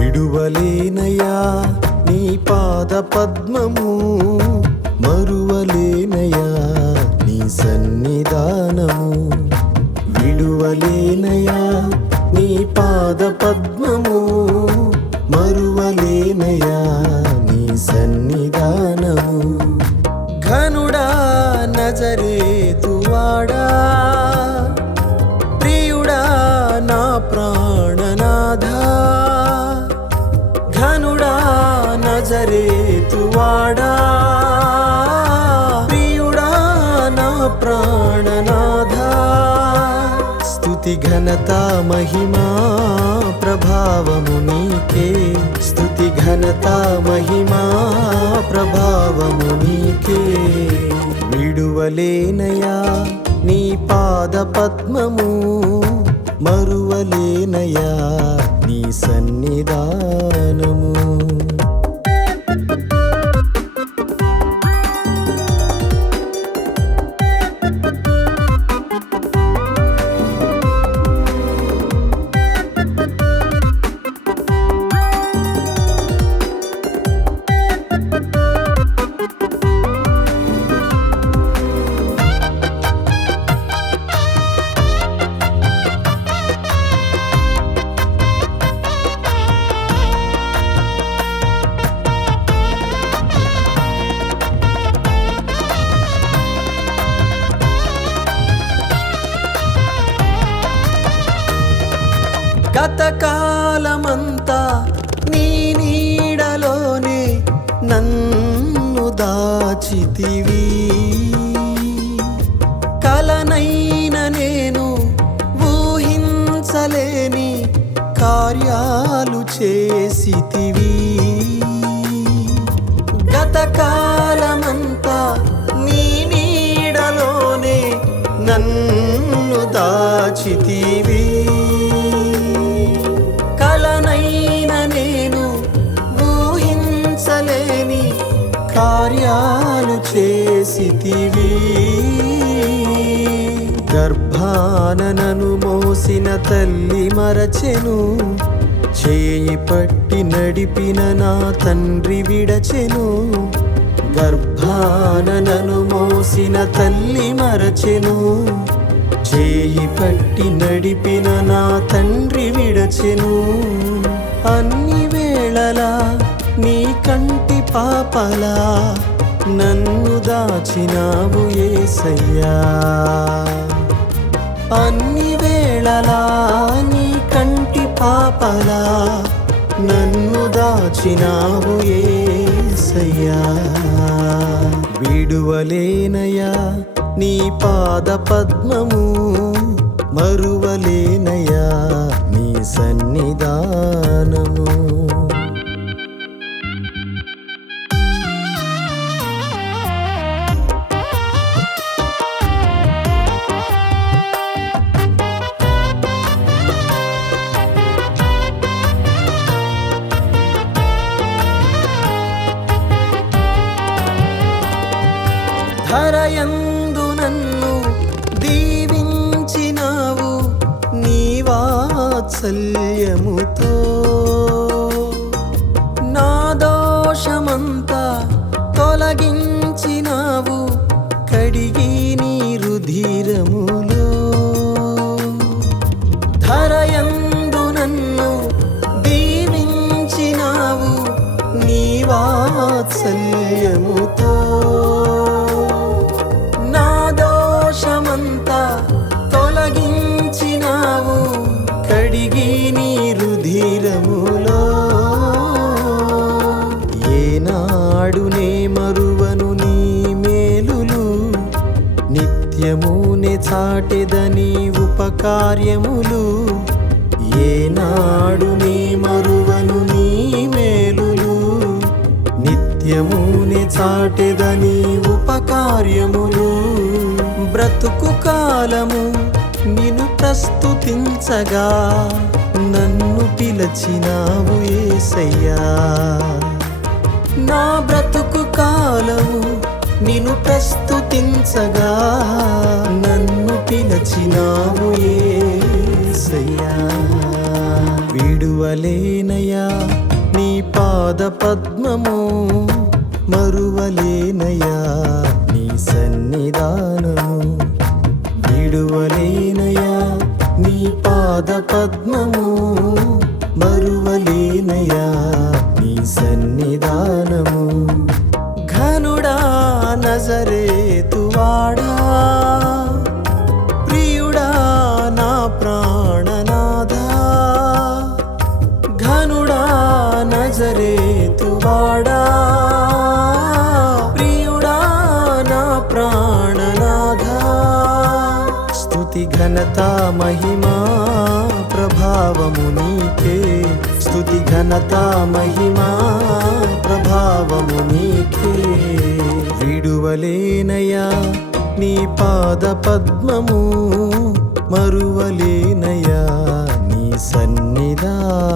విడువలేనయా నీ పాద పద్మము, మరువలేనయా నీ సన్నిధానము. విడువలేనయా నీ పాద పద్మము, మరువలేనయా నీ సన్నిధానము. ఘనుడా నజరేతువాడా, ప్రియుడా నా ప్రాణనాథా. ఘనుడా నజరేతువాడా, ప్రియుడా నా ప్రాణనాథా. స్తుతి ఘనత మహిమా ప్రభావము నీకే, స్తుతి ఘనత మహిమా ప్రభావము నీకే. విడువలేనయా నీ పాద పద్మము, మరువలేనయా నీ సన్నిధానము. గతకాలమంతా నీ నీడలోనే నన్ను దాచితివి. కలనైన నేను ఊహించలేని కార్యాలు చేసితివి. గతకాలమంతా నీ నీడలోనే నన్ను దాచితివి. కలనైన నేను ఊహించలేని కార్యాలు చేసితివి. గర్భాన నన్ను మోసిన తల్లి మరచెను, చేయి పట్టి నడిపిన నా తండ్రి విడచెను. గర్భాన నన్ను మోసిన తల్లి మరచెను, చేయి పట్టి నడిపిన నా తండ్రి విడచెను. అన్ని వేళలా నీ కంటి పాపలా నన్ను దాచినావు యేసయ్యా. అన్ని వేళలా నీ కంటి పాపలా నన్ను దాచినావు యేసయ్యా. విడువలేనయా నీ పాద పద్మము, మరువలేనయా నీ సన్నిధానము. ధరయందు నన్ను దీవించినావు నీ వాత్సల్యముతో. నా దోషమంతా తొలగించినావు కడిగి నీ రుధిరములో. ధరయందు నన్ను దీవించినావు నీ వాత్సల్యముతో. తొలగించినావు కడిగి నీ రుధిరములో. ఏనాడు నే మరువను నీ మేలులు, నిత్యమునే చాటెదని ఉపకార్యములు. ఏనాడు నే మరువను నీ మేలులు, నిత్యమునే చాటెదని ఉపకార్యములు. బ్రతుకు కాలము నిన్ను ప్రస్తుతించగా నన్ను పిలచినావు యేసయ్యా. నా బ్రతుకు కాలము నిన్ను ప్రస్తుతించగా నన్ను పిలచినావు యేసయ్యా. విడువలేనయా నీ పాద పద్మము, మరువలేనయా నీ సన్నిధానము. విడువలేనయా నీ పాద పద్మము, మరువలేనయా నీ సన్నిధానము. ఘనుడా నజరేతువాడా, ప్రియుడా నా ప్రాణనాథా. ఘనుడా నజరేతువాడా, ప్రియుడా నా ప్రాణనాథా. స్తుతి ఘనత మహిమా ప్రభావము నీకే, స్తుతి ఘనత మహిమా ప్రభావము నీకే. విడువలేనయా నీ పాద పద్మము, మరువలేనయా నీ సన్నిధానము.